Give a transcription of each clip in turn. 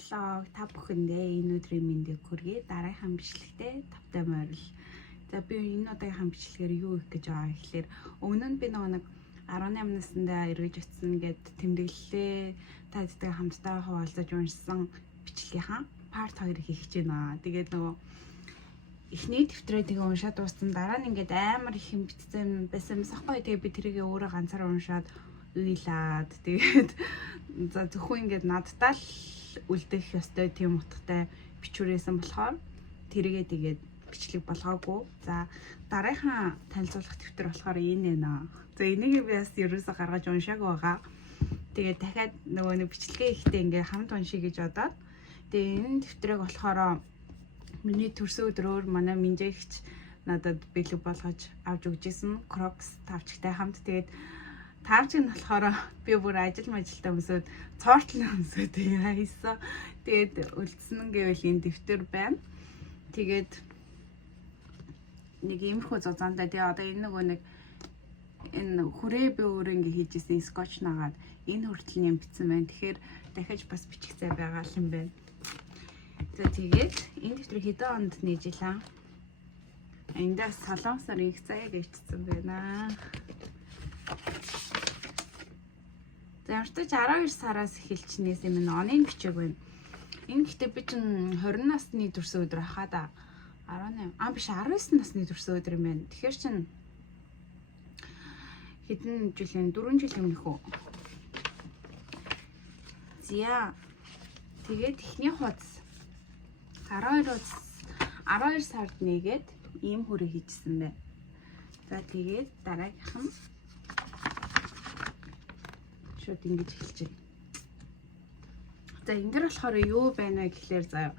vlog та бүхэндээ энэ өдрийн мэндийг хүргэе. Дараагийн бичлэгтээ тавтай морил. За би энэ удаагийн бичлэгээр юу их гэж байгаа гэхээр өмнө нь би нэг 18 наснда эргэж утсан гэд тэмдэглэлээ та бүдтэй хамтдаа хуваалцаж уншсан бичлэгийнхаа part 2-ыг хийх гэж байна. Тэгээд нөгөө эхний дэвтрээ тэгээ уншаад дууссан дараа нь ингээд амар их юм битсэн байсан юмсахгүй. Тэгээ би тэрийг өөрөө ганцаараа уншаад уйлаад тэгээд за зөвхөн ингээд надтай л үлдэх ёстой тийм утгатай бичвэрээсэн болохоор тэрийгээ тэгээд бичлэг болгоогүй. За дараагийн танилцуулах дэвтэр болохоор энэ нэ. За энийг би бас ерөөсө гаргаж уншааг байгаа. Тэгээд дахиад нөгөө нэг бичлэгээ ихтэй ингээ хамт уншия гэж бодоод тэгээд энэ дэвтрийг болохоор миний төрсөн өдрөөр манай минжээгч надад бэлэг болгож авч өгчээсэн Crocs тавчтай хамт. Тэгээд тавчиг нь болохоор би бүр ажилтаа өмсөд цоортлон өмсөд яасан. Тэгээд үлдсэн гэвэл энэ дэвтэр байна. Тэгээд нэг иймэрхүү зузаантай. Тэгээ одоо энэ нөгөө нэг энэ хүрээ би өөрөө ингээ хийжсэн скотч нагаад энэ хүртэл юм битсэн байна. Тэгэхээр дахиж бас бичих цай байгаа юм байна. За тэгээд энэ дэвтрийг хэдэн онд нээжилээ. Эндээс солонгосоор их заяаг ичсэн байна. За ямарч 12 сараас эхэлж нээс юм оны бичээг байна. Энэ гэхдээ би чинь 20 насны төрсөн өдөр хаа да. 18 биш 19 насны төрсөн өдөр юм байна. Тэгэхээр чинь хэдэн жилийн 4 жил өмнөх үү. Зя тэгээд эхний хуудас 12 сард нэгээд ийм хүрээ хийжсэн байна. За тэгээд дараагийнх нь шууд ингэж эхэлж байна. За энэ дэр болохоор юу байна вэ гэхлээр заяа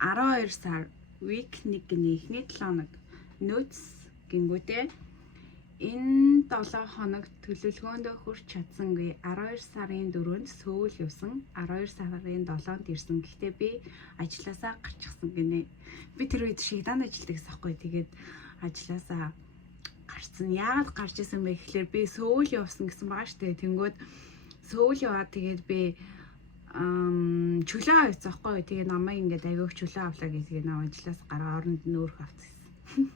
12 сар week 1-ний эхний 7 хоног notes гингүүтэй энэ 7 хоног төлөвлөгөөндөө хүрч чадсангүй 12 сарын 4-нд сөүл явсан 12 сарын 7-нд ирсэн. Гэхдээ би ажилласаа гарчихсан гинэ. Би тэр үед шигдаан ажилладаг гэсэхгүй. Тэгээд ажилласаа гарцсан. Яагаад гарч исэн бэ гэхлээр би сөүл явсан гэсэн байгаа штэ. Тэнгүүд сөүл яваад тэгээд би чөлөө авчихсан байхгүй. Тэгээд намайг ингээд авиг чөлөө авлаа гэдэг наа ажиллаас гараа оронд нөөрх авчихсан.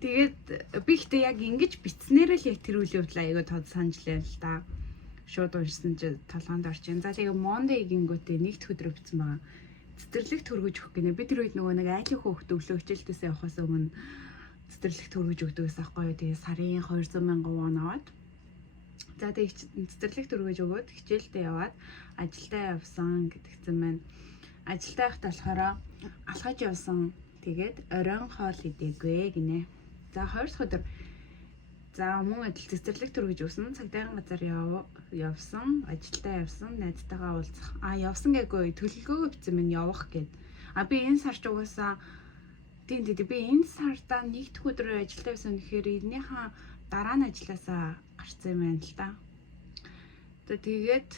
Тэгээд би ихтэй яг ингэж битснээр л яг тэр үйл явдлаа айгаа тод санажлаа л да. Шууд уншсан чи толгоонд орчин. За тэгээд Monday гингүүтээ нэгд өдрөө битсэн байгаа. Цэцэрлэгт хөргөж өгөх гинэ. Би тэр үед нөгөө нэг айлын хөөхт өглөө хичээлдээсээ явахаас өмнө цэцэрлэгт хөргөж өгдөг гэсэн байхгүй юу. Тэгээд сарын 200,000 вон аваад. За тэгээд цэцэрлэгт хөргөж өгөөд хичээлдээ яваад ажилдаа явсан гэдгцэн байна. Ажилдаа явахтаа болохоор алхаж явсан. Тэгээд оройн хоол идэггүй гинэ. За 20 дахь өдөр за мөн адил цэцэрлэгт хөргөж өгсөн. Цагдаагийн газар явсан, ажилдаа явсан, найзтайгаа уулзах. Явсан гэгүй төлөлгөөгөө бичсэн минь явах гэд. Би энэ сарч угаасаа тийм би энэ сартаа нэг дэх өдрөөр ажилдаа явсан гэхээр энэнийхээ дараа нь ажилласаа гарсан юм байна л да. Тэгээд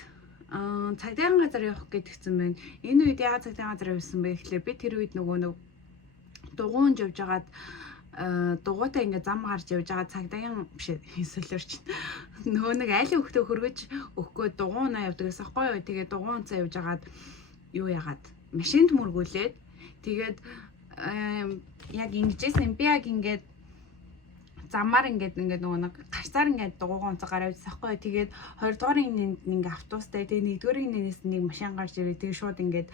цагдаагийн газар явах гэдгсэн байна. Энэ үед яагаад цагдаагийн газар явсан бэ гэхлээр би тэр үед нөгөө дугуйнд явж байгаад дугуйтай ингээ зам гарч явж байгаа цагдаагийн биш солиорч нөгөө нэг айлын хөхтөө хөргөж өгөхгүй дугуйнаа явдаг гэсэн байхгүй юу. Тэгээд дугуйнцаа явж байгаад юу яагаад машинд мөргүүлээд тэгээд яг ингэжсэн би яг ингээд замаар ингээд нөгөө нэг гарцаар ингээд дугуйнцаа гараа явжсан байхгүй юу. Тэгээд 20 дугаар нэнд ингээ автобустай тэгээд 1-р нэнээс нэг машин гарч ирээ. Тэгээд шууд ингээд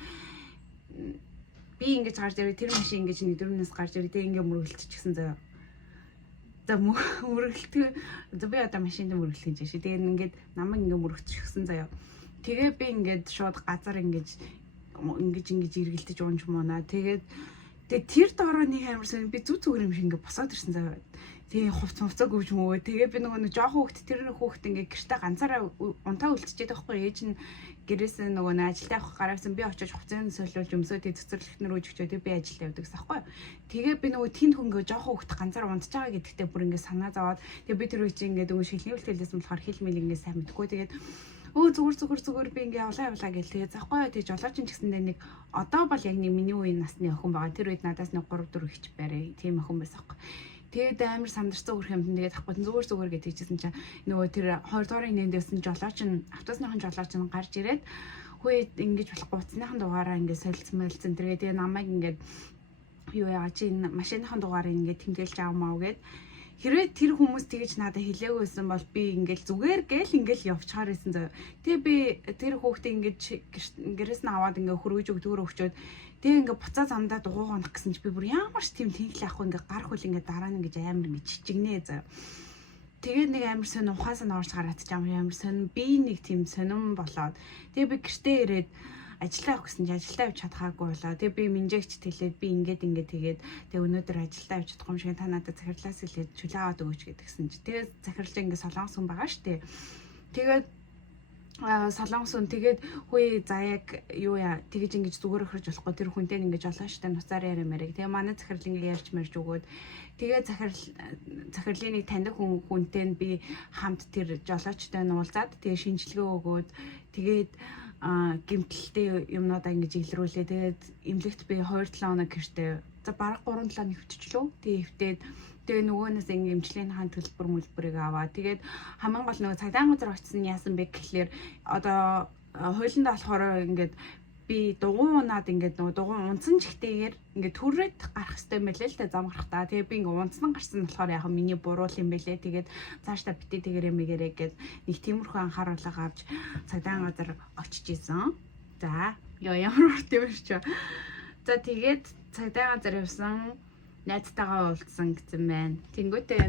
би ингэж гарч ирээ тэр машин ингэж 1-р-нээс гарч ирээ тэг ингээ мөргөлтчихсэн заяа. За мөргөлт би одоо машинд мөргөлт гэж шээ. Тэгээд ингээд намайг ингээ мөргөцчихсэн заяа. Тэгээ би ингээд шууд газар ингэж эргэлдэж унж муунаа. Тэгээд тэр доороо нэг амарсан би зүгээр юм шиг ингээ босоод ирсэн заяа. Тэгээ хувцаа гөвж мөвөө. Тэгээ би нөгөө нэг жоохон хүүхд тэр хүүхд ингээ гэртээ ганцаараа унтаа үлдчихэд байхгүй ээж нь гэрээсээ нөгөө ажилдаа авах гараасан би очиж хувцаанд солиулж өмсөө тэг цэцэрлэгт нэр үүж өчөө би ажилдаа явдаг гэсэн байхгүй. Тэгээ би нөгөө тэнд хөнгөө жоохон хүүхд ганцаараа унтж байгаа гэдэгтээ бүр ингээ санаа зовоод тэгээ би тэр үе чинь ингээ нөгөө шилний үлтэлсэн болохоор хил мэл ингээ сайн мэдгүй. Тэгээд зүгээр би ингээ явлаа гэл тэгээ захгүй юу тэг жолооч ч гэсэндээ нэг одоо бол яг нэг миний үеийн насны охин байгаа. Тэр үед надаас нэг 3-4 ихч барай. Тийм охин байсан байхгүй. Тэгээд амар сандарсан өөр юмд тэгээд авахгүй зүгээр гэдэг чийсэн чинь нөгөө тэр 20 дугаар нэмдсэн жолооч нь автобусныхан жолооч нь гарч ирээд хөөе ингэж болохгүй уцсныхан дугаараа ингээд солилцсон тэгээ намайг ингээд юу яа чи энэ машиныхан дугаарыг ингээд тэмдэглэж авмаа гэд хэрвээ тэр хүмүүс тэгэж надад хэлээгүйсэн бол би ингээд зүгээр гээл ингээд явчихаар байсан заяа. Тэгээ би тэр хүүхдээ ингээд гэрээс нь аваад ингээд хөргөж өгдөгөр өгчөөд тэгээ ингээд буцаа замдаа дугуй гонох гэсэн чи би бүр ямар ч тийм тэнхлэх ахгүй ингээд гар хөл ингээд дараа нь ингээд амар ингээд чичигнээ заяа. Тэгээд нэг амар сонир ухаасаа орж гараад ч амар сонир би нэг тийм сонирн болоод тэгээ би гэртээ ирээд ажилдаа явах гэсэн чи ажилдаа явж чадхаагүй болоо. Тэгээ би минжэгч тэлээд би тэгээд тэгээ өнөөдөр ажилдаа явж чадахгүй юм шиг та надад захирлаас хэлээд чөлөө аваад өгөөч гэдгсэн чи. Тэгээ захирлаа ингээд солонгос хүн байгаа штэ. Тэгээд солонгос хүн тэгээд хөөе за яг юу яа тэгэж ингэж зүгээр өхөрж болохгүй тэр хүнтэй ингэж олоо штэ нуцаар ярмаарыг. Тэгээ манай захирал ингээд ярьж мэрж өгөөд тэгээ захирлын нэг таньдаг хүнтэй нь би хамт тэр жолоочтой нь уулзаад тэгээ шинжилгээ өгөөд тэгээд гэмтэлтэй юмнуудаа ингэж илрүүлээ. Тэгээд эмнэлэгт би 2-7 хоног гэртээ за бараг 3-7 нэвтчихлөө. Тэгээ хөвтээд тэгээ нөгөөнөөс ингэ эмчлийн хаан төлбөрийг аваа. Тэгээд хамгийн гол нөгөө цагдаа газар очсон яасан бэ гэхлээр одоо хуулинд болохоор ингээд би дугуй унаад ингээд нөгөө дугуй унцсан жигтэйгээр ингээд түрээд гарах хэрэгтэй мэлээ л тэ зам гарахтаа. Тэгээ би ингээд унцсан гарсан болохоор яг миний буруул юм бэлээ. Тэгээд цаашдаа битээ тэгэрэ мэгэрэ гэд нэг тиймэрхүү анхааруулга авч цагдаа газар очиж исэн. За ямар урт юм шүү. За тэгээд цагдаа газар явсан найзтайгаа уулзсан гэсэн байна. Тэнгүүтээ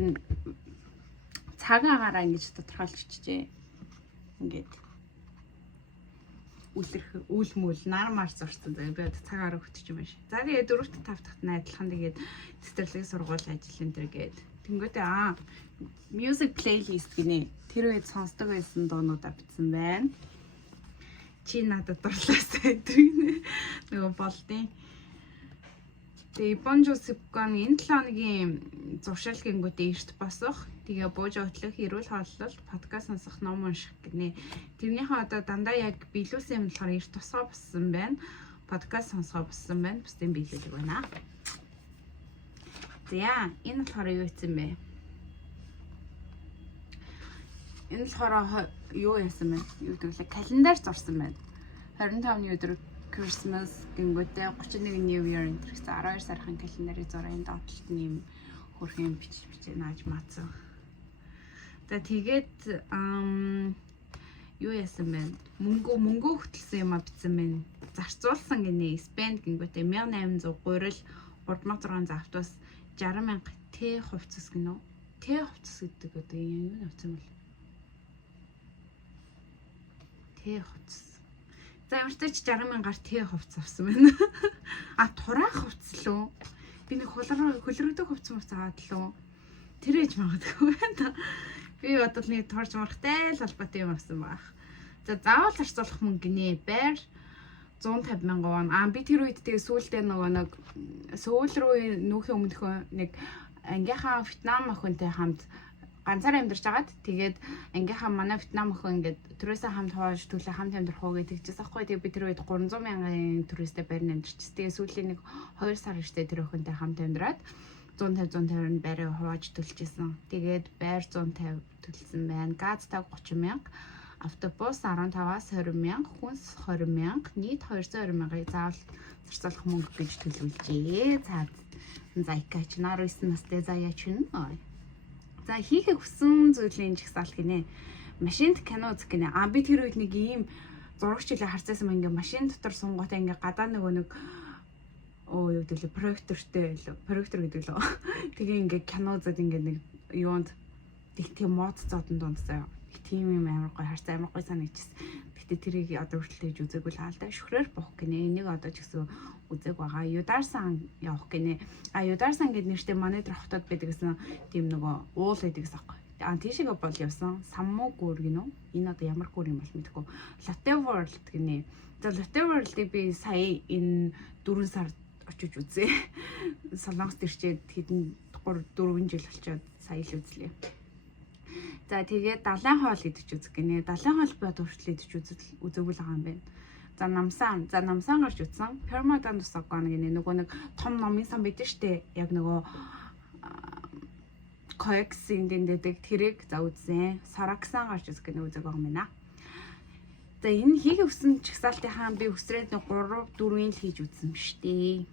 цаг агаараа ингэж тодорхойлж чижээ. Ингээд үл мүл нар мар зурсан. Би цагаараа хөтөж юм байна. За тэгээд 4-5 дахьт нь адилхан тэгээд цэцэрлэг сургууль ажил энэ төр гээд тэнгүүтээ music playlist гинэ. Тэр үед сонсдог байсан дуунуудаа бичсэн байна. Чи надад дурлаасай гэдэг нөгөө болдیں۔ Тэгээ Бонжо Сипкон энэ 7 хоногийн зуршил гингүүтээ эрт босох. Тэгээ бууж өтлөх, эрүүл хооллолт, подкаст сонсох, ном унших гинэ. Тэрнийхээ одоо дандаа яг биелүүлсэн юм болохоор эрт тусгай болсон байна. Подкаст сонсгоо болсон байна. Бусдын биелүүлэг байна. За энэ болохоор юу ийцэн бэ? Энэ болохоор юу яасан бэ? Юу гэвэл календар зурсан байна. 25-ны өдөр Christmas гингүүтээ 31 New Year гэсэн 12 сарын календарыг зураа энэ доотлолт нь юм хөрхэн бичиж нааж маацсан. За тэгээд юу яасан бэ? Мөнгө хөтөлсөн юм а бичсэн байна. Зарцуулсан гинэ. Spend гингүүтээ 1800 гурил 3600 автобус 60,000 Т хувцас гинөө. Т хувцас гэдэг одоо юу нөцсөн бол? Т хувцас. За ямар ч тач 60,000-аар Т хувцас авсан байна. Тураах хувцас лөө. Би нэг хөлрөгдөг хувцас аваад лөө. Тэр ээж магадгүй байна. Би бодвол нэг торж мархтай л холбоотой юм авсан баг. За заавал зарцуулах мөнгө нэ байр 150,000 вон. Би тэр үед тэгээ сүүлдээ нөгөө нэг Сөүл рүү нүүхийн өмнөхөө нэг ангийнхаа Вьетнам охинтой хамт ганцаар амьдарч агаад тэгээд ангийнхаа манай Вьетнам охин ингээд түрээсээ хамт хоош төлөө хамт амьдрах уу гэж тэгчихсэн аахгүй. Тэгээд би тэр үед 300,000-ын түрээстэй байрны амьдарч. Тэгээд сүүлийн нэг 2 сар ishтэй тэр охинтой хамт амьдраад 150 байраа хувааж төлчихсэн. Тэгээд байр 150 төлсөн байна. Газ таг 30,000, автобус 15-аас 20,000, хүнс 20,000, нийт 220,000-ыг заавал зарцуулах мөнгө гэж төлөвлөжээ. За икач нар 9 настай заяа чинь. За хийхээ хүссэн зүйлийн жагсаалт гинэ. Машинд кино үзэх гинэ. Би тэр үед нэг ийм зурагч илээ харцаасан ингээ машин дотор сунгаатай ингээ гадаа нөгөө нэг юу гэдэг лээ проектортэй лөө. Проектор гэдэг лөө. Тэгээ ингээ кино үзээд ингээ нэг юунд тийм мод зодон дундсаа. Тийм юм амар гой харцаа амар гой санагдчихсэн. Гэтэ тэрийг одоо хүртэл хийж үзээгүй л хаалта. Шүхрээр бох гинэ. Энийг одоо ч гэсэн үзег байгаа. Юдарсан явах гинэ. Юдарсан гэдэг нэртэй манай дээр хотод байдагсан тийм нөгөө уул байдагс аахгүй. Тийшээгээ бол явсан. Саммуу гүр гинөө. Энэ одоо ямар гүр юм бол мэдэхгүй. Latte World гинэ. За Latte World-ыг би сая энэ 4 сард очиж үзээ. Солонгост ирчээд хэдэн 4 жил болчиход сая л үзлээ. За тэгээд далайн хоол идэж үзэх гинэ. Далайн хоол бод хүртэл идэж үзээгүй л байгаа юм байна. За намсан гарч үзсэн. Permadan Dusakon гинэ. Нөгөө нэг том номын сан байдаг штэ. Яг нөгөө Coexing дэдэг тэрэг за үзсэн. Saraksan гарч үзэх гинэ үзэг байгаа юм байна. За энэ хийх өсөн чагсаалтынхаа би өсрээд 3 4-ийн л хийж үзсэн биш дээ.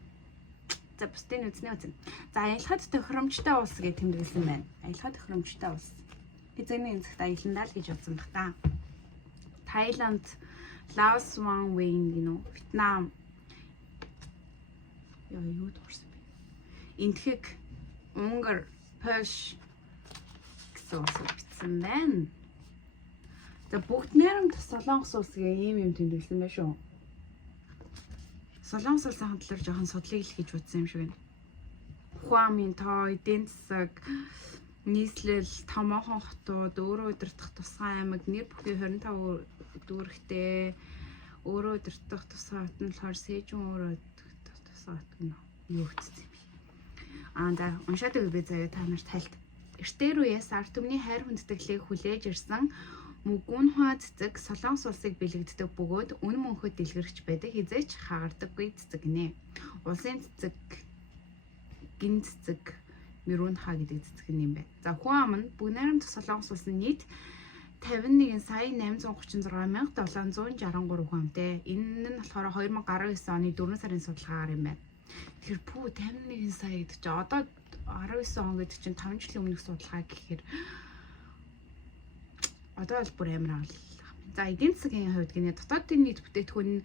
За бусдын үзнэ үзэн. За аялахад тохиромжтой улс гэж тэмдэглэсэн байна. Аялахад тохиромжтой улс. Эзэний эмзэгт аяландаа л гэж бодсон баг та. Таиланд, Лаос, Ван Вэйн гинөө, Вьетнам. Яа юу дурсан бэ? Энтхэг, Унгар, Польш гэсэн улсууд бичсэн байна. За бүгд найрамд Солонгос улсгээ ийм тэмдэглэсэн байх шүү. Солонгос улсын хамтлаар жоохон судлыг л хийж үзсэн юм шиг байна. Хуамын тоо, эдийн засаг, нийслэл, томоохон хотууд, өөрөө удирдах тусгай аймаг, нэр бүхий 25 дүүрэгтэй, өөрөө удирдах тусгай хот нь болохоор Сэжүн өөрөө удирдах тусгай хот нь юу гэсэн юм бэ? За уншаад өгье заяа та нарт тайлт. Эртээр үеэс ард түмний хайр хүндэтгэлийг хүлээж ирсэн Мөгүнхуа цэцэг Солонгос улсыг бэлэгддэг бөгөөд үн мөнхөд дэлгэрч байдаг хизээч хагардаггүй цэцэг нэ. Улсын цэцэг гин цэцэг Мөрүнха гэдэг цэцэг юм байна. За Хуам нь бүгд найрамд Солонгос улсын нийт 51,836,763 хүнтэй. Энэ нь болохоор 2019 оны 4 сарын судалгаагаар юм байна. Тэр 51 сая гэдэг чинь одоо 19 он гэдэг чинь 5 жилийн өмнөх судалгаа гэхээр одоо бол бүр амар аа. За эдийн засгийн хувьд гинэ дотоодын нийт бүтээтгүүн нь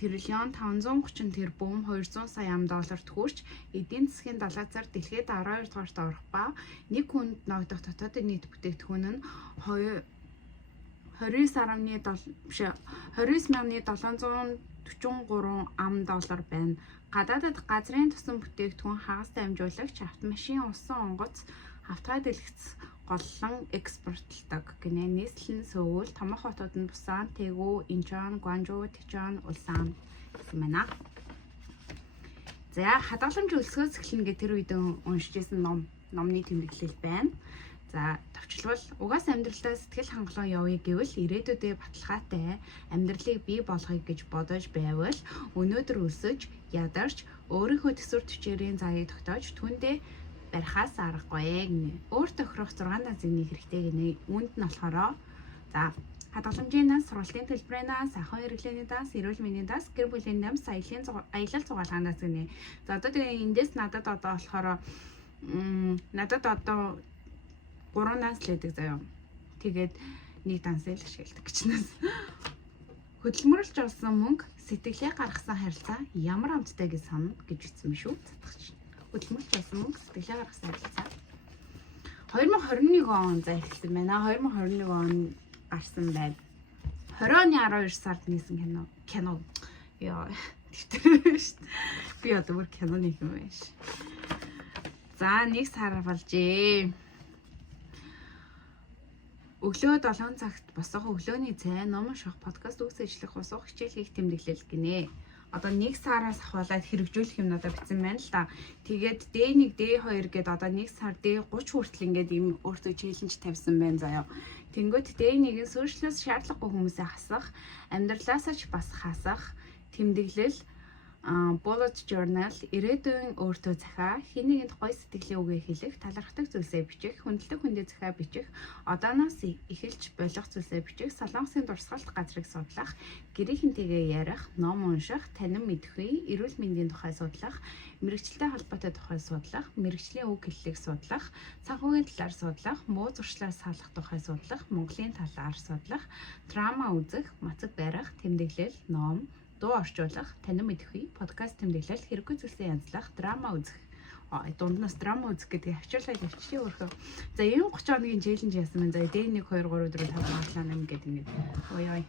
1,530 тэрбум 200 сая $д хүрч эдийн засгийн далайцаар дэлхийд 12 дугаарт орох ба нэг хүнд ногдох дотоодын нийт бүтээтгүүн нь 29,743 $. Байна. Гадаадад газрын тусан бүтээгдэхүүн хагастай амжуулагч автомашин, усан онгоц, автогай дэлгэц голлон экспортлдог гинэ. Нийслэл нь Сөүл, томоохон хотууд нь Бусан, Тэгүү, Инчон, Гуанжуу, Тэчон, Улсан гэсэн байна. За хадгаламж өлсгөөс эхлэнэ гэх тэр үед уншиж байсан номны тэмдэглэл байна. За товчлбол угаас амьдралдаа сэтгэл хангалуун явъя гэвэл ирээдүйдээ баталгаатай амьдралыг бий болгоё гэж бодож байвал өнөөдөр өлсөж, ядарч, өөрийнхөө төсвөр төчээрийн заяаг тогтоож түндээ барихаас аргагүй гинэ. Өөр тохирох 6 данцны хэрэгтэй гинэ. Үүнд нь болохоор за хадгаламжийн данс, сургалтын төлбөрийн данс, ахуйн хэрэглээний данс, эрүүл мэндийн данс, гэр бүлийн данс, аялал зугаалгааны данс гинэ. За одоо тэгээ эндээс надад одоо болохоор одоо 3 данс л байдаг заяа. Тэгээд нэг дансыг л ашигладаг гэчнээс. Хөдөлмөрлж олсон мөнгө, сэтгэлээ гаргасан харилцаа ямар амттай гэж санана гэж бичсэн юм шүү. Хөдөлмөрлж олсон мөнгө, сэтгэлээ гаргасан харилцаа. 2021 он за эхэлсэн байна. 2021 он гарсан байна. 20 оны 12 сард нээсэн кино. Яа. Би одоо бүр киноны юм байна ш. За нэг сар болжээ. Өглөө 7 цагт босох өглөөний цай, ном унших, подкаст үгс ажиллах, ус уух, хичээл хийх тэмдэглэл гинэ. Одоо нэг сараас ахвалаад хэрэгжүүлэх юм надад бичсэн байна л да. Тэгээд D1, D2 гэдэг одоо нэг сар D30 хүртэл ингээд ийм өөртөө челленж тавьсан байна заяа. Тэнгөт D1-ийн сошиалс шаардлагагүй хүмүүсээ хасах, амьдралаасаа ч бас хасах тэмдэглэл bullet journal, ирээдүйн өөртөө захаа, хэний нэгэнд гоё сэтгэлийн үгээ хэлэх, талархдаг зүйлсээ бичих, хүндлэг хүндээ захаа бичих, одооноос эхэлж болох зүйлсээ бичих, солонгосын дурсгалт газрыг судлах, гэрийнхэнтэйгээ ярих, ном унших, танин мэдхүй, эрүүл мэндийн тухай судлах, мэрэгчлэлтэй холбоотой тухай судлах, мэрэгчлийн үг хэллийг судлах, санхүүгийн талаар судлах, муу зуршлаас салах тухай судлах, Монголын талаар судлах, драма үзэх, мацаг барих, тэмдэглэл, ном, дуу орчуулах, танин мэдхүй, подкаст тэмдэглэл, хэрэггүй зүйлсээ янзлах, драма үзэх. Дунднаас драма үзэх гэдэг авчирлаа явчихъя өөрөө. За 30 хоногийн челленж яасан байна. За D1 2 3 4 5 6 8 гэдэг ингээд. Ой.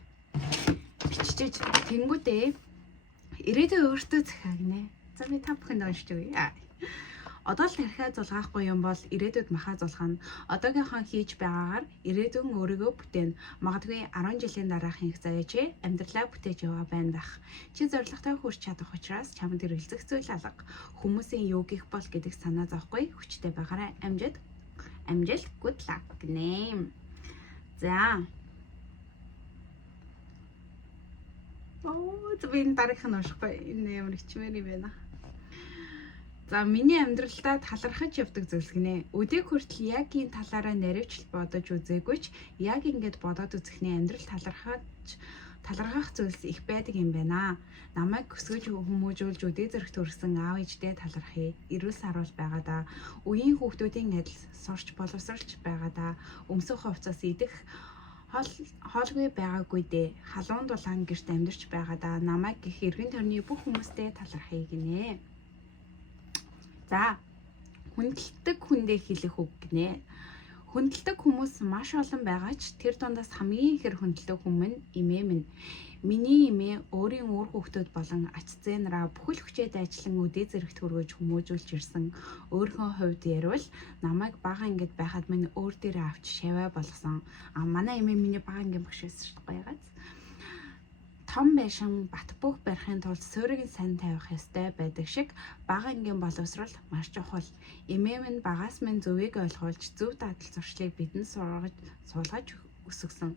Биччихэж тэнгүүтээ ирээдүйн өөртөө захаа гинэ. За би та бүхэнд уншиж өгье. Одоо л тархиа зулгаахгүй юм бол ирээдүйд махаа зулгана. Одоогийнхоо хийж байгаагаар ирээдүйн өөрийгөө бүтээн. Магадгүй 10 жилийн дараах их заяач амьдралаа бүтээж яваа байна байх. Чи зоригтой хүрч чадах учраас чамд хэрэгэлцэх зүйл алга. Хүмүүсийн юу гих бол гэдэг санаа зовхгүй хүчтэй байгаарай. Амжилт good luck гинэ. За. Зөв энэ дараах нь уншихгүй. Энэ ямар хичмээр юм байна. За миний амьдралдаа талархаж явдаг зүйлс гинэ. Өдийг хүртэл яг энэ талаараа наривч бодож үзээгүй ч яг ингэж бодоод үзэхний амьдрал талархах зүйлс их байдаг юм байна. Намайг өсгөж хүмүүжүүлж өдөө зэрэгт өрсөн аав ээждээ талархъя. Эрүүл саруул байгаадаа, үеийн хүүхдүүдийн адил сурч боловсралж байгаадаа, өмсөх хувцас идэх хоолгүй байгаагүй дээ. Халуун дулаан гэрт амьдарч байгаадаа намайг гэх эргэн тойрны бүх хүмүүстээ талархъя гинэ. За, хүндэлдэг хүндээ хэлэх үг гинэ. Хүндэлдэг хүмүүс маш олон байгаа ч тэр дундаас хамгийн ихэр хүндэлдэг хүмүүс эмээ минь. Миний эмээ өөрийн үр хүүхдүүд болон ач зээнараа бүхэл хүчээд ажиллан үдээ зэрэгт хүргэж хүмүүжүүлж ирсэн. Өөрийнхөө хувьд ярил намайг бага ангид байхад минь өөр дээрээ авч шаваа болгосон. Манай эмээ миний бага ангийн багш байсан шүү дээ гайгац. Том байшин бат бөх барихын тулд суурийг сайн тавих ёстой байдаг шиг бага ангийн боловсрол маш чухал. Эмээ минь багаас минь зөвийг ойлгуулж зөв дадал зуршлыг бидэнд суулгаж өсгсөн.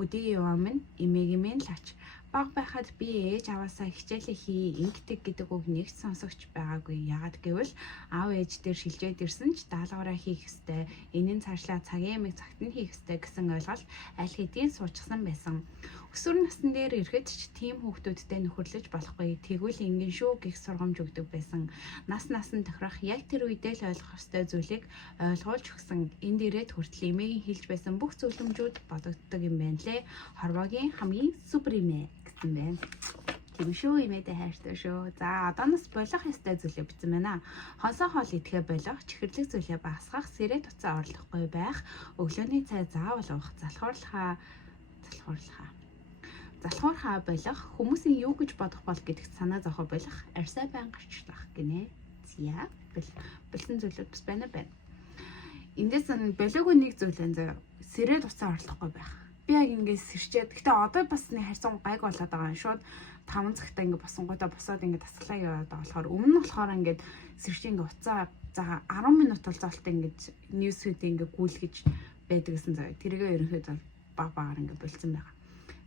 Өдөө яваа минь эмээгийн минь лач. Бага байхад би ээж аваасаа хичээлээ хий ингэдэг гэдэг үг нэгт сонсогч байгаагүй. Яагаад гэвэл аав ээж дээр шилжээд ирсэн ч даалгавраа хийх ёстой. Энийн цаашлаа цагийн ямиг цагт нь хийх ёстой гэсэн ойлголт аль хэдийн суучсан байсан. Өсвөр насны дээр ирэхэд ч тийм хүүхдүүдтэй нөхөрлөж болохгүй. Тэгвэл ингэн шүү гэх сургамж өгдөг байсан. Нас нь тохирох яг тэр үедээ л ойлгох ёстой зүйлийг ойлгуулж өгсөн. Энд ирээд хүртэл эмээгийн хэлж байсан бүх зөвлөмжүүд бодогддог юм байна лээ. Хорвогийн хамгийн супер эмээ гэсэн байна. Тийм шүү, эмээдээ хайртай шүү. За, одооноос болох ёстой зүйлээ бичсэн байна. Хонсоо хоол идэхэ болох, чихэрлэг зүйлээ багасгах, сэрээ туцаа орлохгүй байх, өглөөний цай заавал уух, залхуур хаа болох, хүмүүсийн юу гэж бодох бол гэдэгт санаа зовхоо болох, арьсаа байн гарчлах гинэ. Зя, бэлсэн зүйлүүд бас байна. Эндээс болоогүй нэг зүйл энэ заяа. Сэрээ туцаа орлохгүй байх. Би яг ингэж сэрчээд. Гэтэ одоо бас нэг харьцан гайг болоод байгаа юм. Шууд 5 цагтаа ингэ босонгуудаа босоод ингэ тасглаа яваад байгаа болохоор өмнө нь болохоор ингэ сэрчээ ингэ уцаа за 10 минут бол зоолтой ингэ ньюсфид ингэ гүйлгэж байдаг гэсэн заяа. Тэргээ ерөнхийдөө багаар ингэ болцсон байгаа.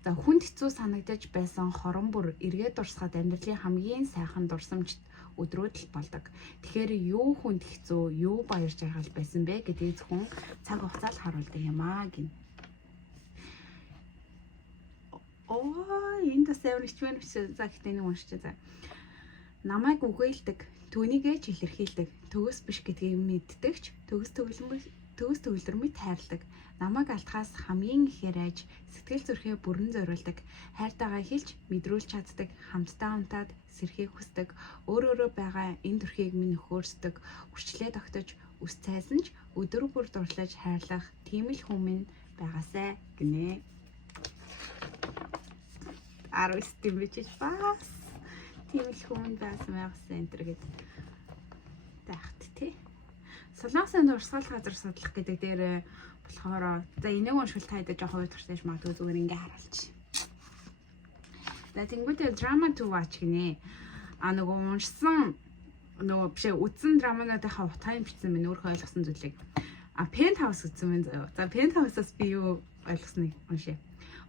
За хүнд хэцүү санагдаж байсан хорон бүр эргээд дурсахад амьдралын хамгийн сайхан дурсамжт өдрүүд л болдог. Тэгэхээр юу хүнд хэцүү, юу баяр жаргал байсан бэ гэдгийг зөвхөн цаг хугацаанд харуулдаг юм аа гин. Энд бас амар ичвэн за гэхдээ нэг уншиж за. Намайг үгээлдэг, түүнийгээ ч илэрхийлдэг, төгс биш гэдгийг мэддэгч, төгс төвлөрмөд хайрладаг. Намайг алдхаас хамгийн ихээр айж, сэтгэл зүрхээ бүрэн зориулдаг, хайртайгаа хэлж, мэдрүүлж чаддаг, хамтдаа унтаад сэрхийг хүсдэг, өөрөөрөө байгаа энэ төрхийг минь нөхөөрсдөг, хүчлээ тогтож, үс цайсан ч өдөр бүр дурлаж хайрлах тийм л хүн минь байгаасай гинэ. 19 тийм бичиж бас тийм л хүн байсан энэ гэдэг таахт тий. Солонгосын урсгал газар судлах гэдэг дээр болохоор за энийг уншвал та хэд жоохон хувь туршиж магадгүй зүгээр ингээ харуулчих. За тэнгуүтэй drama to watch гинэ. Нөгөө уншсан нөгөө биш үзсэн драмануудынхаа утгыг бичсэн минь өөрөө ойлгосон зүйлийг. Penthouse үзсэн минь заяа. За Penthouse-аас би юу ойлгосныг уншъя.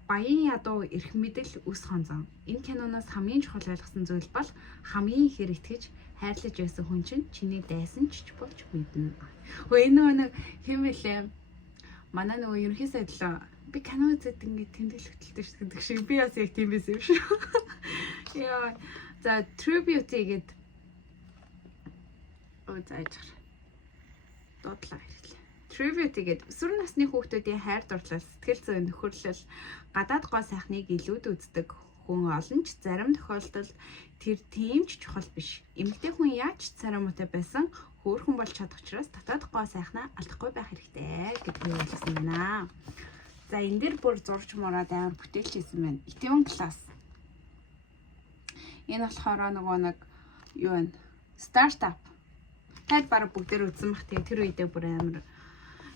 Баян ядуу эрх мэдэл үс хонзон. Энэ киноноос хамгийн чухал ойлгосон зүйл бол хамгийн их итгэж хайрлаж байсан хүн чинь чиний дайсан ч болж мэднэ. Хөө энэ нэг хэмэлээ. Манай нөгөө ерөнхий сайдлаа би кино үзээд ингээд тэмдэглэл хөтэлтэй шүү гэдэг шиг би бас яг тийм байсан юм шүү. Яа. За tribute гэдэг заажгаар дуудлага хэрэглээ. Tribute гэдэг өсвөр насны хүүхдүүдийн хайр дурлал, сэтгэл зүйн нөхөрлөл, гадаад гоо сайхныг илүүд үздэг хүн олон ч зарим тохиолдолд тэр тийм ч чухал биш. Эмэгтэй хүн яаж царай муутай байсан хөөрхөн болж чадах учраас дотоод гоо сайхнаа алдахгүй байх хэрэгтэй гэдгийг ойлгосон байна. За энэ дэр бүр зурж мураад амар бүтээлч хийсэн байна. Итвэн класс. Энэ болохоор нөгөө нэг юу вэ? Стартап. Тад бараг бүгдээр үзсэн бах тэр үедээ бүр амар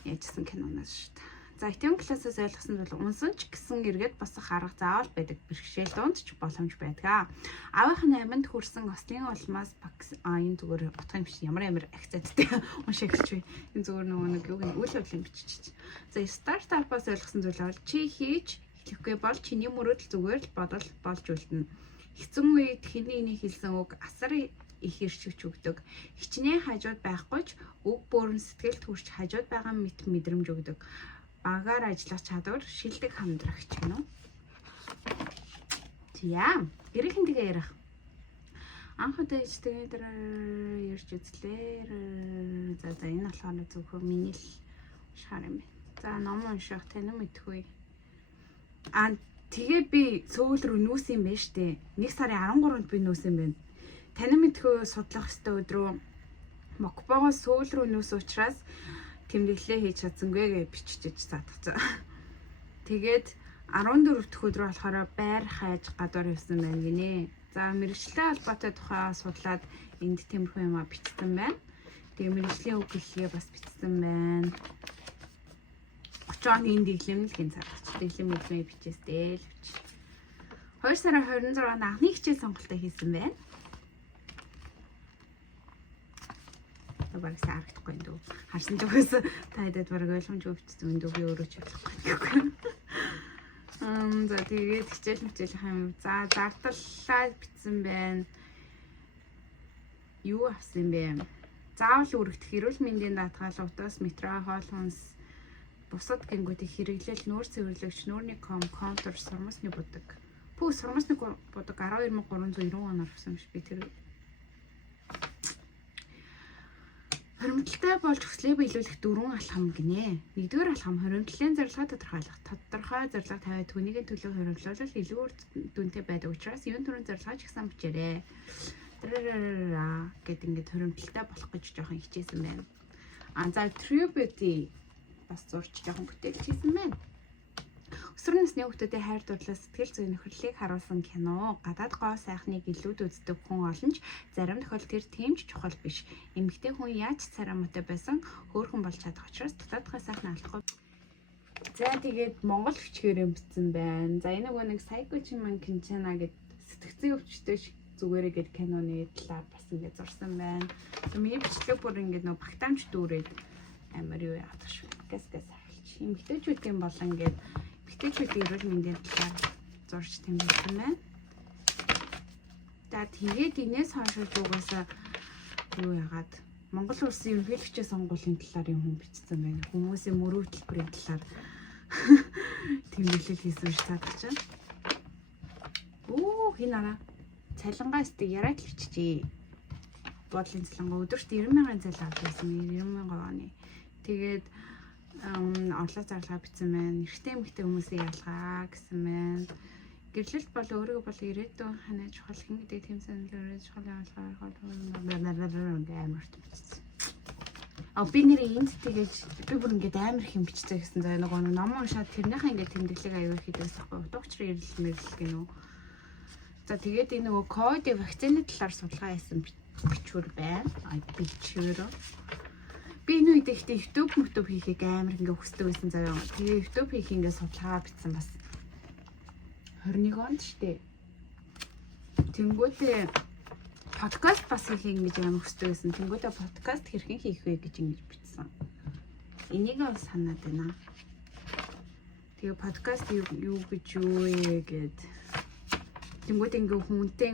яжсан киноноос шүү дээ. За итвэн классаас ойлгосон бол унсан ч гэсэн эргээд босох арга заавал байдаг. Бэрхшээл донд ч боломж байдаг. Аавынхны аминд хүрсэн ослын улмаас энэ зүгээр утгын биш ямар акценттэй уншиж эхэлчихвээ. Энэ зүгээр нөгөө нэг юу үйл явдлын бичиж. За стартапаас ойлгосон зүйл бол чи хийж хэлэхгүй бол чиний мөрөөдөл зүгээр л бодол болж үлдэнэ. Хэцэн үед хэний хэлсэн үг асар их иршивч өгдөг. Хичнээн хажууд байхгүй ч үг бүрэн сэтгэлд хүрч хажууд байгаа мэт мэдрэмж өгдөг. Багаар ажиллах чадвар, шилдэг хамдрагч гэнэ үү? Яа, гэрийн тэгээ ярих. Анх удаа ичтэйгээ дараа ярьж үзлээ. За энэ болохоор зөвхөн миний л шаар юм байна. За ном унших тань мэдхгүй. Тэгээ би сөүл рүү нүүсэн юм байна штэ. 1 сарын 13-нд би нүүсэн юм байна. Тань мэдхгүй судлах хэвээр өдрөө Мокбогоос сөүл рүү нүүс учраас тэмдэглэлээ хийж чадсангүй гэж бичиж цаадчихсан. Тэгээд 14 дэх өдрөө болохоор байр хайж гадуур явсан байна гинэ. За мэрэгчлээ холбоотой тухай судлаад энд тиймэрхүү юм бичсэн байна. Тэгээ мэрэгжлийн үг хэллэгээ бас бичсэн байна. 30 оны дэглэм л хэн цаадч. Дэглэм мэдлэмээ бичээстэй л өч. 2 сарын 26-нд анхны хичээл сонголтоо хийсэн байна. Бараг сарагдахгүй юм дөө. Харсан зүгээс та хэдэд бараг ойлгомжгүй бичсэн юм дөө би өөрөө ч ойлгохгүй. За тэгээд хичээл юм. За зардлаа бичсэн байна. Юу авсан бэ? Заавал үргэлжлэх эрүүл мэндийн даатгалуудаас метро, хоол хүнс, бусад гингүүдийг хэрэглэл, нүүр цэвэрлэгч, нүүрний контур, сурмасны будаг. Пүү сурмасны будаг 12390 оноор авсан биш би тэр. Хоримтлалтай болж хүслээ биелүүлэх 4 алхам гинэ. 1-р алхам хоримтлалын зорилгоо тодорхойлох. Тодорхой зорилго тавиад түүнийг төлөө хоримтлуулал илүү дүнтэй байдаг учраас юун төрлийн зорилгоо ч гэсэн бичээрэй. Гэт ингээд хоримтлалтай болох гэж жоохон хичээсэн байна. За Tribute бас зурч жоохон бүтээл хийсэн байна. Өсвөр насны хүүхдүүдэд хайр дурлал сэтгэл зүйн нөхөрлөлийг харуулсан кино. Гадаад гоо сайхныг илүүд үздэг хүн олон ч зарим тохиолдолд тэр тийм ч чухал биш. Эмэгтэй хүн яаж царамаатай байсан хөөрхөн болж чадах учраас дотоодхоо сайхан алдахгүй. За тэгээд Монгол хүчгээр юм бичсэн байна. За энэ нэг Psycho-Chiman Kinchana гэдэг сэтгцэн өвчтэй шиг зүгээрээ гээд киноны талаар бас ингээд зурсан байна. Миний бичлэг бүр ингээд нэг багтаамж дүүрээд амар юу яадаг шүү. Газ ахилч. Эмэгтэйчүүдийн болон ингээд эмэгтэйчүүдийн эрүүл мэндийн талаар зурж тэмдэглэсэн байна. За тэгээд энэс хойш угаасаа юу яагаад Монгол улсын ерөнхийлөгчийн сонгуулийн талаар юм хүн бичсэн байна. Хүмүүсийн мөрөв төлбөрийн талаар тэмдэглэл хийсэн шүү цаадах чинь. Хин араа цалингаа сте яриад л биччихье. Бодлын цалингаа өдөрт 90,000 цалин авдаг байсан. 90,000 оны. Тэгээд орлого зарлага бичсэн байна. Эрэгтэй эмэгтэй хүмүүсийн ялгаа гэсэн байна. Гэрлэлт бол өөрийгөө бол ирээдүйн ханаа чухал хэн гэдэг тэм саналаар чухал ялгаа амарт бичсэн. Би нэрээ энд тэгэж би бүр ингээд амар их юм бичсэн гэсэн. За нөгөө ном уншаад тэрнийхээ ингээд тэмдэглэг аяар хийдээс ахгүй. Утгачлал ярилмэрлэл гэнэ үү. За тэгээд энэ нөгөө ковид вакцины талаар судалгаа хийсэн бичвэр байна. Бичвэр. Би энэ үед ихтэй YouTube хийхийг амар ингээ хүсдэг байсан заяа. Тэгээ YouTube хийх ингээ судалгаа бичсэн бас 21 онд штэ. Тэнгүүтээ подкаст бас хийх ингэж амар хүсдэг байсан. Тэнгүүтээ подкаст хэрхэн хийх вэ гэж ингэж бичсэн. Энийг бас санаад байна. Тэгээ подкаст юу гэж юу вэ гэд тэнгүүтээ ингээ хүнтэй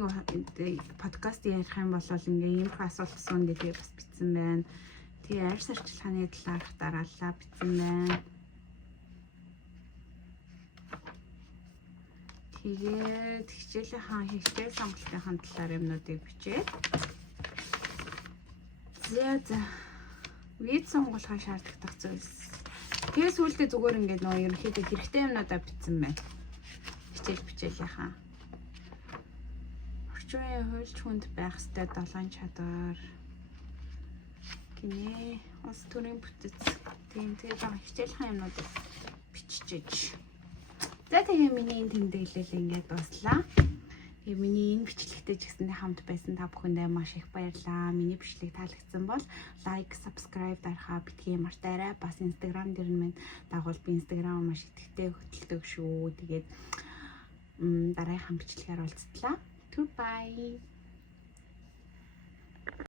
подкаст ярих юм бол ингээ ийм асуулт асууна гэдэг бас бичсэн байна. Тэгээ арьс арчилгааны талаарх дараалал бичсэн байна. Тэгээд хичээл сонголтын талаар юмнуудыг бичээд. За виз сонгуулахаа шаардлагатай зүйлс. Тэгээ сүүлдээ зүгээр ингээд нөө ерөнхийдөө хэрэгтэй юмнуудаа бичсэн байна. Хичээлийнхаа. Орчин үеийн хуульч хүнд байх ёстой 7 чадвар. Гинэ ус төрийн бүтэц. Тэгээд хичээлийнхаа юмнуудыг биччихэж. За тэгээ миний энэ тэмдэглэл ингээд дуслаа. Тэгээ миний энэ бичлэгтэй ч гэсэн хамт байсан та бүхэндээ маш их баярлалаа. Миний бичлэг таалагдсан бол лайк, subscribe дарахаа битгий мартаарай. Бас Instagram дээр нь дагуул би Instagram маш идэвхтэй хөтэлдэг шүү. Тэгээд дараагийн бичлэгээр уулзтлаа. Goodbye.